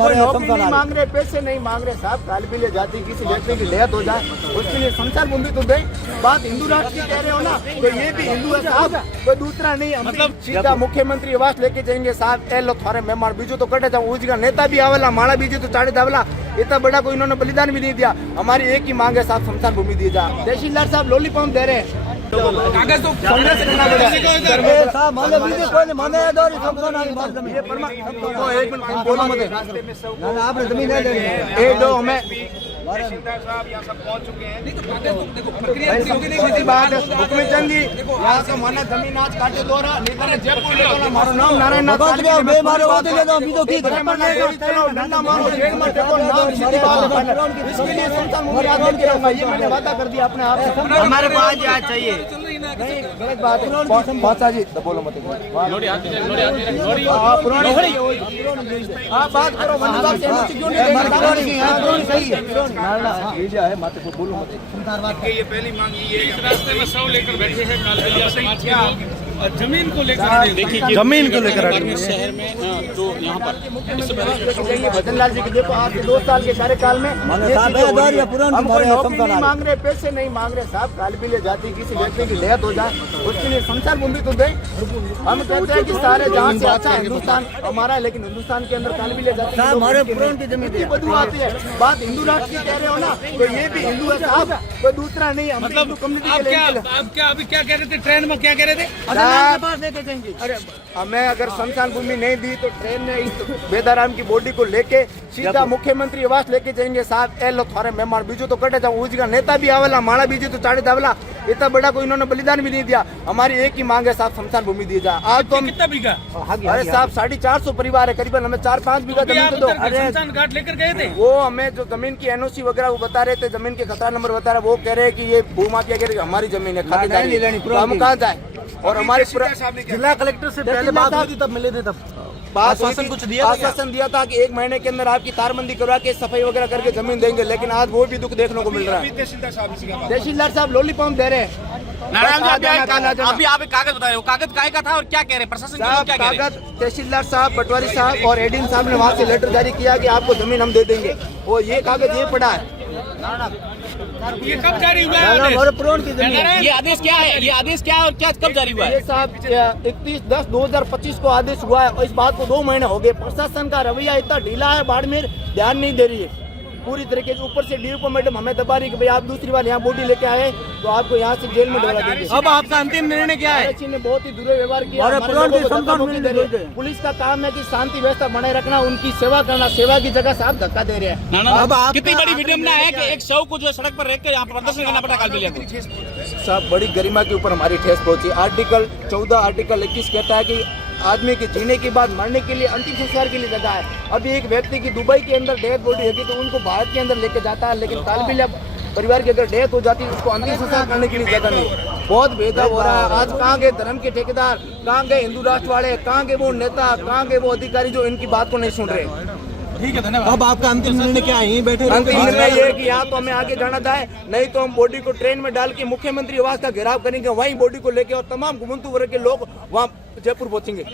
हमारे नौकरी नहीं मांग रहे, पैसे नहीं मांग रहे साहब। कालबेलिया जाति किसी व्यक्ति की डेथ हो जाए उसके लिए संसार भूमि तो दे। बात हिंदू राष्ट्र की कह रहे हो ना, तो ये भी हिंदू है साहब, कोई दूसरा नहीं। मतलब सीधा मुख्यमंत्री आवास लेके जाएंगे साहब। ए लो थारे मेहमान बीजू तो कटे जाऊँ, उसका नेता भी आवेला, माड़ा बीजू तो चाड़ी दावला। इतना बड़ा कोई इन्होंने बलिदान भी नहीं दिया। हमारी एक ही मांग है साहब, संसार भूमि दी जा। तहसीलदार साहब लॉलीपॉप दे रहे हैं, कागज तो कांग्रेस करना पड़ेगा साहब। माने बीजे कोई नहीं माने दौरी संसार नहीं बात जमीन ये परमा तो एक मिनट बोलो मत ना, आपने जमीन ले लेनी है। ए दो हमें तहसीलदार साहब यहाँ सब पहुँच चुके हैं। नहीं तो कागज तो देखो प्रक्रिया सीधी बात है। हुक्मचंद जी यहाँ से माने जमीन आज काटे दो रहा नहीं करे जयपुर ले दो। मारो नाम नारायण नाथ बे मारे वो दे दो बीजो की चलो डंडा मारो जेल में टेको नाम सीधी बात है। इसके लिए संसार भूमि आंदोलन करूंगा, ये मैंने वादा कर दिया अपने आप से। हमारे पास आज चाहिए नहीं गलत बात है। बादशाह जी तो बोलो मत आप बात करो क्यों नहीं सही है है माते को बोलो मत। ये पहली मांग ये है, इस रास्ते में सब लेकर बैठे हैं कालबेलिया समाज के लोग और जमीन को लेकर। देखिए जमीन को लेकर शहर में जो यहाँ पर भजनलाल जी की देखो आज से 2 साल के कार्यकाल में हम कोई नौकरी नहीं मांग रहे, पैसे नहीं मांग रहे साहब। कालबेलिया जाति किसी व्यक्ति की डेथ हो जाए उसके लिए संसार भूमि तो दे। हम कहते हैं कि सारे जहाँ से अच्छा हिंदुस्तान हमारा है, लेकिन हिंदुस्तान के अंदर कालबेलिया जाति हमारे पुरान की जमीन बदबू आती है। बात हिंदू राष्ट्र की कह रहे हो ना, तो ये भी हिंदू है साहब, कोई दूसरा नहीं। मतलब कम्युनिटी के लिए आप क्या अभी क्या कह रहे थे, ट्रेन में क्या कह रहे थे पास लेके जाएंगे? अरे हमें अगर संस्थान भूमि नहीं दी तो ट्रेन में इस बेदाराम की बॉडी को लेके सीधा मुख्यमंत्री आवास लेके जाएंगे साहब। ए लो थारे मेहमान बीजू तो कटे जाऊँ, उसका नेता भी आवेला, माड़ा बीजू तो चाड़ी दावला। इतना बड़ा कोई इन्होंने बलिदान भी नहीं दिया। हमारी एक ही मांग है साहब, संस्थान भूमि दी जा। आज तो कितना बीघा? अरे साहब 450 परिवार है करीबन, हमें 4-5 बीघा जमीन दो। शमशान घाट लेकर गए थे, वो हमें जो जमीन की एनओसी वगैरह वो बता रहे थे, जमीन के खतरा नंबर बता रहे, वो कह रहे हैं कि ये भूमाफिया कह रहे हमारी जमीन है, खातिरदारी हम कहाँ जाए। और हमारे जिला कलेक्टर से पहले बात हुई थी, तब मिले थे, तब आश्वासन कुछ दिया, आश्वासन दिया था कि 1 महीने के अंदर आपकी तारबंदी करवा के सफाई वगैरह करके जमीन देंगे, लेकिन आज वो भी दुख देखने को मिल रहा है। तहसीलदार साहब लॉलीपॉप दे रहे हैं। नारायण जी अभी आप एक कागज बता रहे हो, कागज काय का था और क्या कह रहे हैं प्रशासन क्या कह रहे हैं? कागज तहसीलदार साहब, पटवारी साहब और एडीएम साहब ने वहाँ से लेटर जारी किया कि आपको जमीन हम दे देंगे। और ये कागज ये पड़ा है, ये कब जारी हुआ है? ये आदेश क्या है, ये आदेश क्या है और क्या कब जारी हुआ है? ये साहब 31/10/2025 को आदेश हुआ है और इस बात को 2 महीने हो गए। प्रशासन का रवैया इतना ढीला है, बाड़मेर ध्यान नहीं दे रही है पूरी तरीके से। ऊपर से डीओपी मैडम हमें दबा रही कि भाई आप दूसरी बार यहाँ बॉडी लेके आए तो आपको यहाँ से जेल में डलवा देंगे। अब आपका अंतिम निर्णय क्या है? ने बहुत ही दुर्व्यवहार किया। पुलिस का काम है कि शांति व्यवस्था बनाए रखना, उनकी सेवा करना, सेवा की जगह से आप धक्का दे रहे हैं। अब कितनी बड़ी विडंबना है कि एक शव को जो सड़क पर रख कर यहाँ प्रदर्शन करना पड़ा कालबेलिया को। साहब बड़ी गरिमा के ऊपर हमारी ठेस पहुंची। आर्टिकल 14 आर्टिकल 21 कहता है कि आदमी के जीने के बाद मरने के लिए अंतिम संस्कार के लिए जगह है। अभी एक व्यक्ति की दुबई के अंदर डेथ बॉडी होगी तो उनको भारत के अंदर लेके जाता है, लेकिन कालबेलिया परिवार की अगर डेथ हो जाती है उसको अंतिम संस्कार करने के लिए जगह नहीं। बहुत भेदभाव हो रहा है। आज कहाँ गए धर्म के ठेकेदार, कहाँ गए हिंदू राष्ट्र वाले, कहाँ गए वो नेता, कहाँ गए वो अधिकारी जो इनकी बात को नहीं सुन रहे। ठीक है, धन्यवाद। अब आपका अंतिम निर्णय क्या है? यहीं बैठे अंतिम निर्णय ये है कि या तो हमें आगे जाना जाए, नहीं तो हम बॉडी को ट्रेन में डाल के मुख्यमंत्री आवास का घेराव करेंगे, वहीं बॉडी को लेके और तमाम घुमंतु वर्ग के लोग वहाँ जयपुर पहुंचेंगे।